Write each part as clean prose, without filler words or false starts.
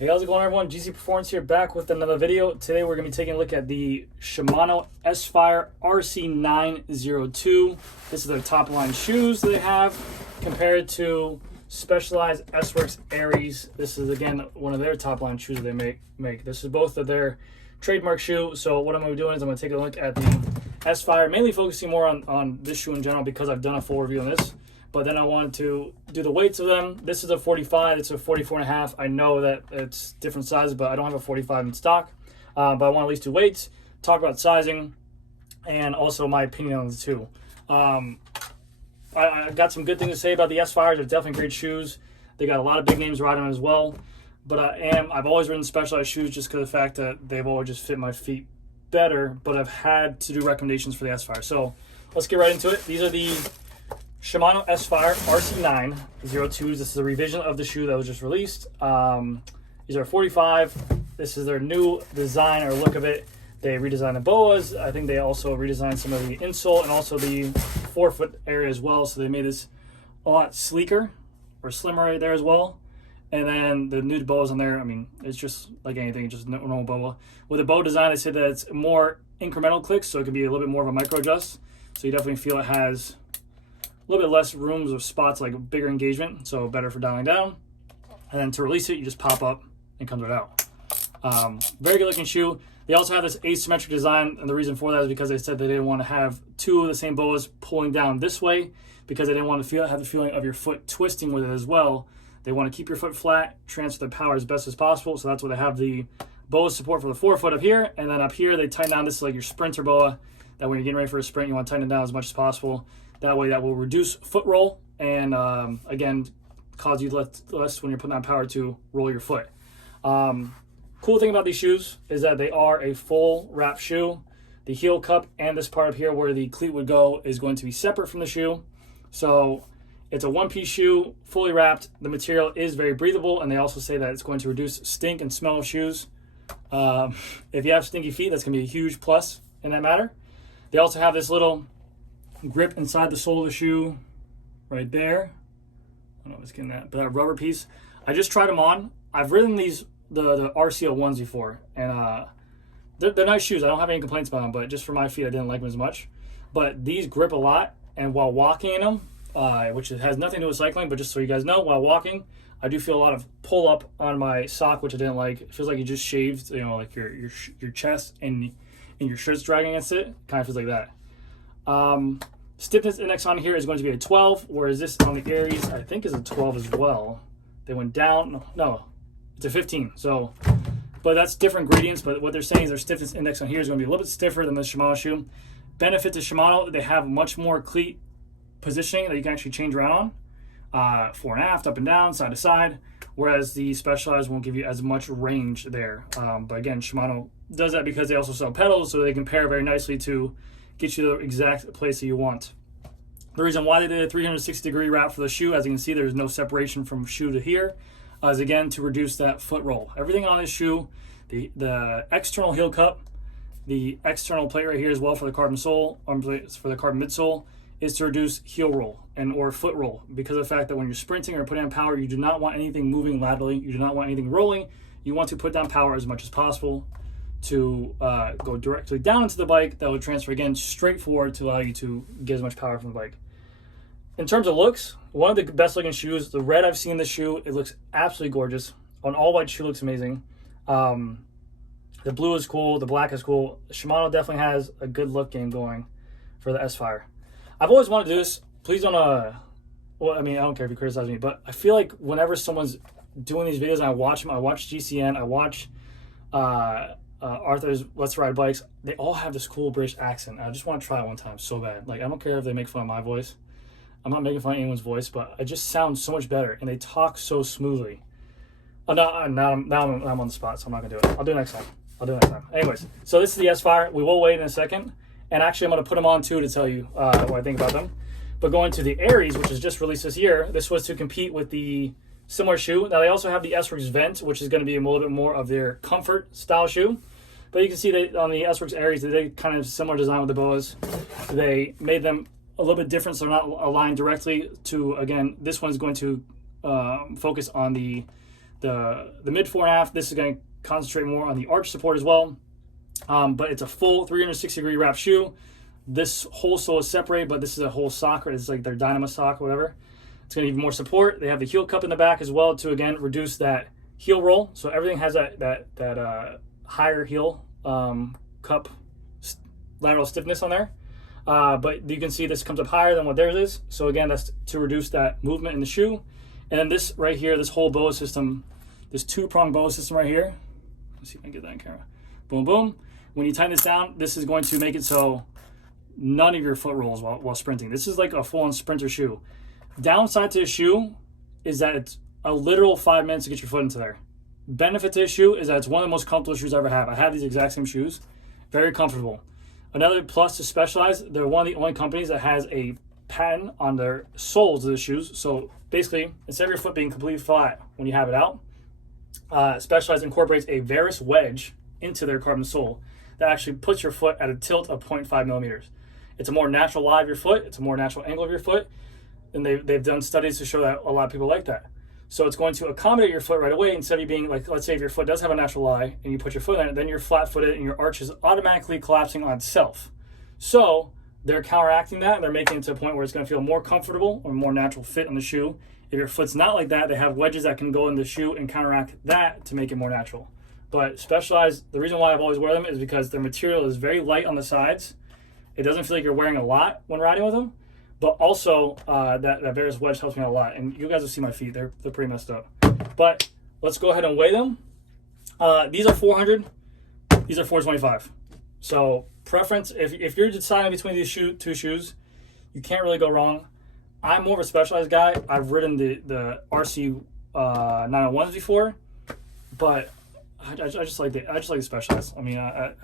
Hey, how's it going, everyone? GC Performance here, back with another video. Today we're going to be taking a look at the Shimano S-Phyre RC902. This is their top line shoes they have compared to Specialized S-Works ARES. This is, again, one of their top line shoes that they make. This is both of their trademark shoe. So what I'm going to be doing is I'm going to take a look at the S-Phyre, mainly focusing more on this shoe in general because I've done a full review on this. But then I wanted to do the weights of them. This is a 45, it's a 44.5. I know that it's different sizes, but I don't have a 45 in stock. But I want at least do weights, talk about sizing, and also my opinion on the two. I got some good things to say about the S-Phyre. They're definitely great shoes. They got a lot of big names riding them as well. But I've always ridden Specialized shoes just because of the fact that they've always just fit my feet better. But I've had to do recommendations for the S-Phyre. So let's get right into it. These are the Shimano S-Phyre RC902s. This is a revision of the shoe that was just released. These are 45. This is their new design or look of it. They redesigned the boas. I think they also redesigned some of the insole and also the forefoot area as well. So they made this a lot sleeker or slimmer right there as well. And then the new boas on there, I mean, it's just like anything, just normal boa. With the bow design, they said that it's more incremental clicks, so it can be a little bit more of a micro adjust. So you definitely feel it has a little bit less rooms or spots, like bigger engagement, so better for dialing down. And then to release it, you just pop up and comes right out. Very good looking shoe. They also have this asymmetric design, and the reason for that is because they said they didn't want to have two of the same boas pulling down this way because they didn't want to have the feeling of your foot twisting with it as well. They want to keep your foot flat, transfer the power as best as possible, so that's why they have the boa support for the forefoot up here, and then up here they tighten down. This is like your sprinter boa, that when you're getting ready for a sprint, you want to tighten it down as much as possible. That way that will reduce foot roll and, again, cause you less when you're putting on power to roll your foot. Cool thing about these shoes is that they are a full wrap shoe. The heel cup and this part up here where the cleat would go is going to be separate from the shoe. So it's a one-piece shoe, fully wrapped. The material is very breathable, and they also say that it's going to reduce stink and smell of shoes. If you have stinky feet, that's going to be a huge plus in that matter. They also have this little grip inside the sole of the shoe right there. I don't know if it's getting that, but that rubber piece. I just tried them on. I've ridden these, the RC902s before, and they're nice shoes. I don't have any complaints about them, but just for my feet, I didn't like them as much. But these grip a lot, and while walking in them, which has nothing to do with cycling, but just so you guys know, while walking, I do feel a lot of pull up on my sock, which I didn't like. It feels like you just shaved, you know, like your chest and your shirt's dragging against it. Kind of feels like that. Stiffness index on here is going to be a 12, whereas this on the ARES I think is a 12 as well. They went down, no, it's a 15. So, but that's different gradients. But what they're saying is their stiffness index on here is going to be a little bit stiffer than the Shimano shoe. Benefit to Shimano, they have much more cleat positioning that you can actually change around on, fore and aft, up and down, side to side. Whereas the Specialized won't give you as much range there. But again, Shimano does that because they also sell pedals, so they can pair very nicely to get you the exact place that you want. The reason why they did a 360-degree wrap for the shoe, as you can see, there's no separation from shoe to here, is again to reduce that foot roll. Everything on this shoe, the external heel cup, the external plate right here as well for the carbon sole, for the carbon midsole, is to reduce heel roll or foot roll, because of the fact that when you're sprinting or putting on power, you do not want anything moving laterally. You do not want anything rolling. You want to put down power as much as possible to go directly down into the bike. That would transfer again straight forward to allow you to get as much power from the bike. In terms of looks, one of the best looking shoes, the red I've seen this shoe, it looks absolutely gorgeous. An all white shoe looks amazing. The blue is cool, the black is cool. Shimano definitely has a good look game going for the S-Phyre. I've always wanted to do this. Please don't well, I mean, I don't care if you criticize me, but I feel like whenever someone's doing these videos and I watch them, I watch GCN, I watch Arthur's Let's Ride Bikes, they all have this cool British accent. I just want to try it one time so bad. Like, I don't care if they make fun of my voice. I'm not making fun of anyone's voice, but it just sounds so much better, and they talk so smoothly. Oh, now I'm on the spot, so I'm not going to do it. I'll do it next time. Anyways, so this is the S-Phyre. We will wait in a second, and actually I'm going to put them on too to tell you what I think about them. But going to the ARES, which is just released this year, this was to compete with the similar shoe. Now, they also have the S-Works Vent, which is going to be a little bit more of their comfort style shoe. But you can see that on the S-Works ARES, they did kind of similar design with the boas. They made them a little bit different, so they're not aligned directly to, again, this one's going to focus on the The mid 4.5, this is going to concentrate more on the arch support as well. But it's a full 360-degree wrap shoe. This whole sole is separated, but this is a whole sock. It's like their Dynamo sock or whatever. It's going to give more support. They have the heel cup in the back as well to, again, reduce that heel roll. So everything has that higher heel cup lateral stiffness on there. But you can see this comes up higher than what theirs is. So again, that's to reduce that movement in the shoe. And then this right here, this whole boa system, this two-prong boa system right here. Let's see if I can get that on camera. Boom, boom. When you tighten this down, this is going to make it so none of your foot rolls while sprinting. This is like a full-on sprinter shoe. Downside to the shoe is that it's a literal 5 minutes to get your foot into there. Benefit to the shoe is that it's one of the most comfortable shoes I ever have. I have these exact same shoes. Very comfortable. Another plus to Specialized, they're one of the only companies that has a patent on their soles of the shoes. So basically, instead of your foot being completely flat when you have it out, Specialized incorporates a varus wedge into their carbon sole that actually puts your foot at a tilt of 0.5 millimeters. It's a more natural lie of your foot. It's a more natural angle of your foot. And they've done studies to show that a lot of people like that. So it's going to accommodate your foot right away instead of you being like, let's say if your foot does have a natural lie and you put your foot in it, then you're flat-footed and your arch is automatically collapsing on itself. So they're counteracting that. They're making it to a point where it's going to feel more comfortable or more natural fit on the shoe. If your foot's not like that, they have wedges that can go in the shoe and counteract that to make it more natural. But Specialized, the reason why I've always worn them is because their material is very light on the sides. It doesn't feel like you're wearing a lot when riding with them. But also, that varus wedge helps me out a lot. And you guys will see my feet. They're pretty messed up. But let's go ahead and weigh them. These are 400. These are 425. So preference, if you're deciding between these two shoes, you can't really go wrong. I'm more of a Specialized guy. I've ridden the RC901s before. But I just like the Specialized. I mean, I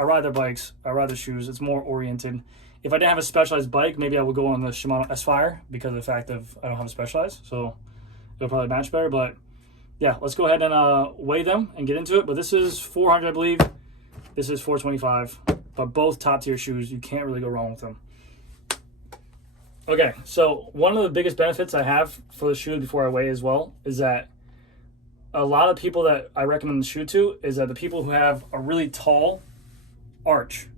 ride their bikes. I ride their shoes. It's more oriented. If I didn't have a Specialized bike, maybe I would go on the Shimano S-Phyre because of the fact of I don't have a Specialized, so it'll probably match better. But yeah, let's go ahead and weigh them and get into it. But this is 400, I believe. This is 425. But both top tier shoes, you can't really go wrong with them. Okay, so one of the biggest benefits I have for the shoe before I weigh as well is that a lot of people that I recommend the shoe to is that the people who have a really tall arch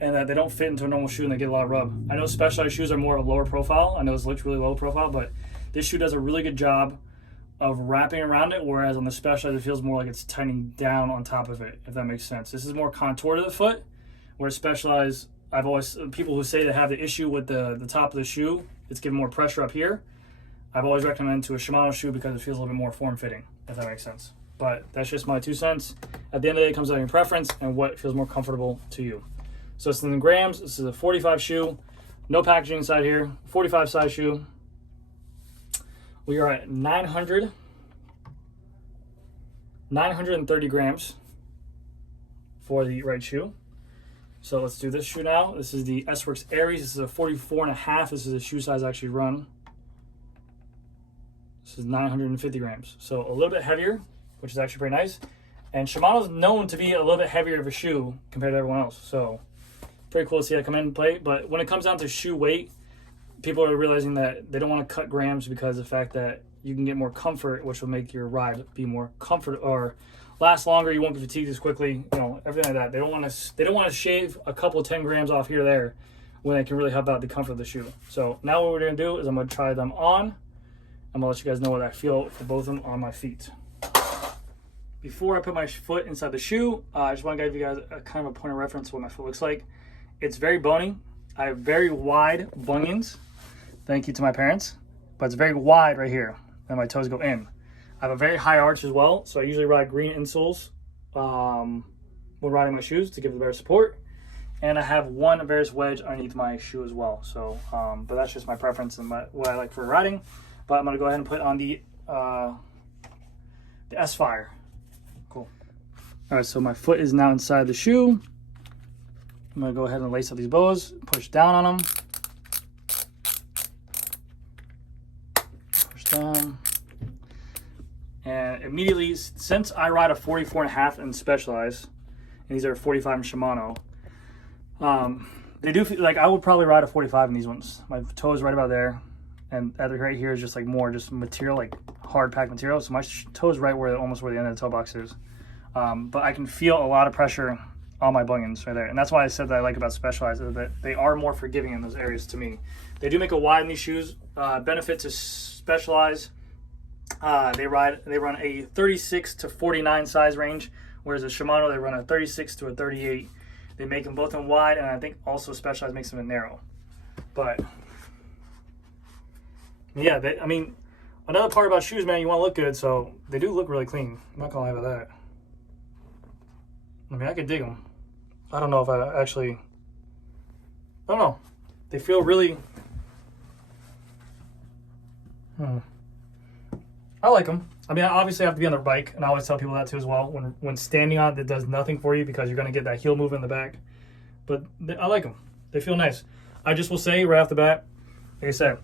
and that they don't fit into a normal shoe and they get a lot of rub. I know Specialized shoes are more of a lower profile. I know this looks really low profile, but this shoe does a really good job of wrapping around it, whereas on the Specialized, it feels more like it's tightening down on top of it, if that makes sense. This is more contour to the foot, whereas Specialized, people who say they have the issue with the top of the shoe, it's giving more pressure up here. I've always recommended to a Shimano shoe because it feels a little bit more form-fitting, if that makes sense. But that's just my 2 cents. At the end of the day, it comes down to your preference and what feels more comfortable to you. So it's in grams. This is a 45 shoe. No packaging inside here. 45 size shoe. We are at 930 grams for the right shoe. So let's do this shoe now. This is the S-Works ARES. This is a 44.5. This is a shoe size I actually run. This is 950 grams. So a little bit heavier, which is actually pretty nice. And Shimano's known to be a little bit heavier of a shoe compared to everyone else. So pretty cool to see that come in play. But when it comes down to shoe weight, people are realizing that they don't want to cut grams because of the fact that you can get more comfort, which will make your ride be more comfort or last longer. You won't be fatigued as quickly, everything like that. They don't want to shave a couple of 10 grams off here or there when they can really help out the comfort of the shoe. So now what we're going to do is I'm going to try them on. I'm going to let you guys know what I feel for both of them on my feet. Before I put my foot inside the shoe, I just want to give you guys a kind of a point of reference of what my foot looks like. It's very bony. I have very wide bunions. Thank you to my parents. But it's very wide right here, and my toes go in. I have a very high arch as well, so I usually ride green insoles when riding my shoes to give it better support. And I have one varus wedge underneath my shoe as well. So, but that's just my preference and what I like for riding. But I'm gonna go ahead and put on the S-Phyre. Cool. All right, so my foot is now inside the shoe. I'm gonna go ahead and lace up these bows, push down on them. Push down. And immediately, since I ride a 44.5 in Specialized, and these are 45 in Shimano, they do feel like I would probably ride a 45 in these ones. My toe is right about there, and right here is just like more just material, like hard packed material, so my toe is right where almost where the end of the toe box is. But I can feel a lot of pressure on my bunions right there, and that's why I said that I like about Specialized, is that they are more forgiving in those areas to me. They do make a wide in these shoes. Benefit to Specialized, they run a 36 to 49 size range, whereas a Shimano they run a 36 to a 38. They make them both in wide, and I think also Specialized makes them in narrow. But yeah, I mean, another part about shoes, man, you want to look good, so they do look really clean. I'm not gonna lie about that. I mean, I could dig them. I don't know if I actually, I don't know. They feel really, I like them. I mean, I obviously have to be on the bike, and I always tell people that too as well. When standing on it, does nothing for you because you're going to get that heel move in the back. But I like them. They feel nice. I just will say right off the bat, like I said,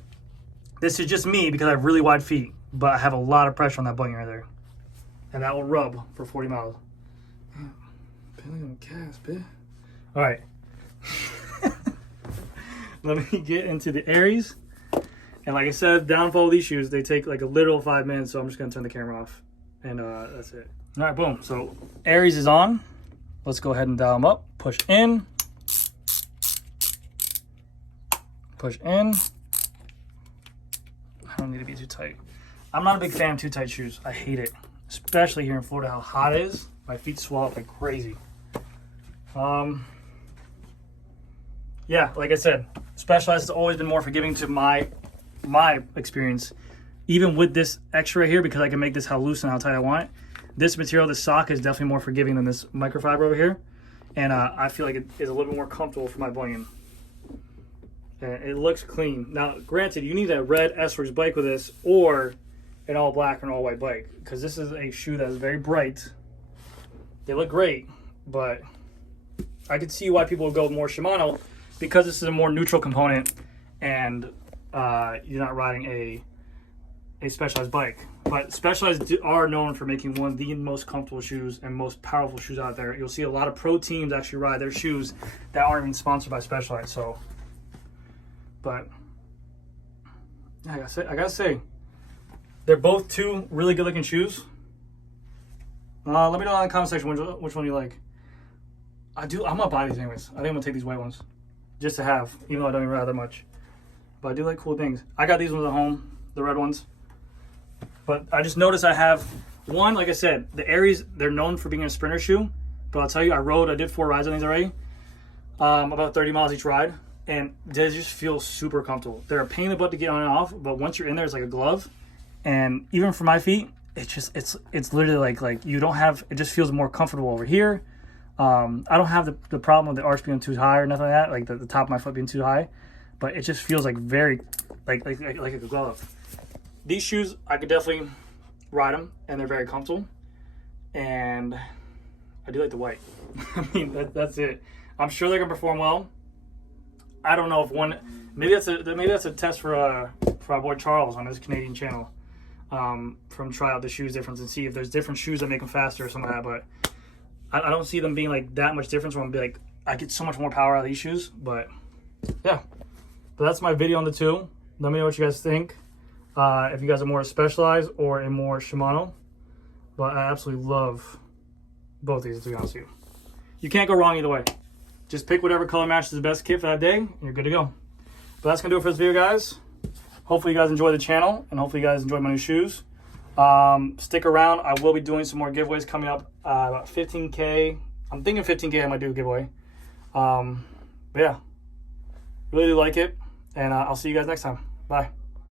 this is just me because I have really wide feet, but I have a lot of pressure on that bunion right there. And that will rub for 40 miles. All right. Let me get into the ARES. And like I said, downfall of these shoes, they take like a literal 5 minutes, so I'm just gonna turn the camera off. And that's it. All right, boom. So ARES is on. Let's go ahead and dial them up. Push in. Push in. I don't need to be too tight. I'm not a big fan of too tight shoes. I hate it. Especially here in Florida, how hot it is. My feet swell up like crazy. Yeah, like I said, Specialized has always been more forgiving to my experience, even with this extra right here, because I can make this how loose and how tight I want it. This material, this sock, is definitely more forgiving than this microfiber over here, and I feel like it is a little bit more comfortable for my bunion. And it looks clean. Now, granted, you need a red S-Phyre bike with this, or an all black or an all white bike, because this is a shoe that is very bright. They look great, but I could see why people would go more Shimano, because this is a more neutral component, and you're not riding a Specialized bike. But Specialized are known for making one of the most comfortable shoes and most powerful shoes out there. You'll see a lot of pro teams actually ride their shoes that aren't even sponsored by Specialized. So, but I gotta say, they're both two really good looking shoes. Let me know in the comment section which one you like. I'm gonna buy these anyways. I think I'm gonna take these white ones just to have, even though I don't even ride that much. But I do like cool things. I got these ones at home, the red ones. But I just noticed I have one, like I said, the ARES, they're known for being a sprinter shoe. But I'll tell you, I did 4 rides on these already. About 30 miles each ride. And they just feel super comfortable. They're a pain in the butt to get on and off, but once you're in there, it's like a glove. And even for my feet, it's literally like you don't have, it just feels more comfortable over here. I don't have the problem with the arch being too high or nothing like that, like the top of my foot being too high, but it just feels like very like a glove. These shoes, I could definitely ride them, and they're very comfortable, and I do like the white. I mean, that's it. I'm sure they're gonna perform well. I don't know if maybe that's a test for our boy Charles on his Canadian channel, from try out the shoes difference and see if there's different shoes that make them faster or something like that. But I don't see them being like that much difference where I'm be like, I get so much more power out of these shoes. But yeah, but that's my video on the two. Let me know what you guys think. If you guys are more Specialized or a more Shimano. But I absolutely love both these, to be honest with you. You can't go wrong either way. Just pick whatever color matches the best kit for that day, and you're good to go. But that's gonna do it for this video, guys. Hopefully you guys enjoy the channel, and hopefully you guys enjoy my new shoes. Stick around. I will be doing some more giveaways coming up. About 15K. I'm thinking 15K I might do a giveaway. But yeah, really do like it, and I'll see you guys next time. Bye.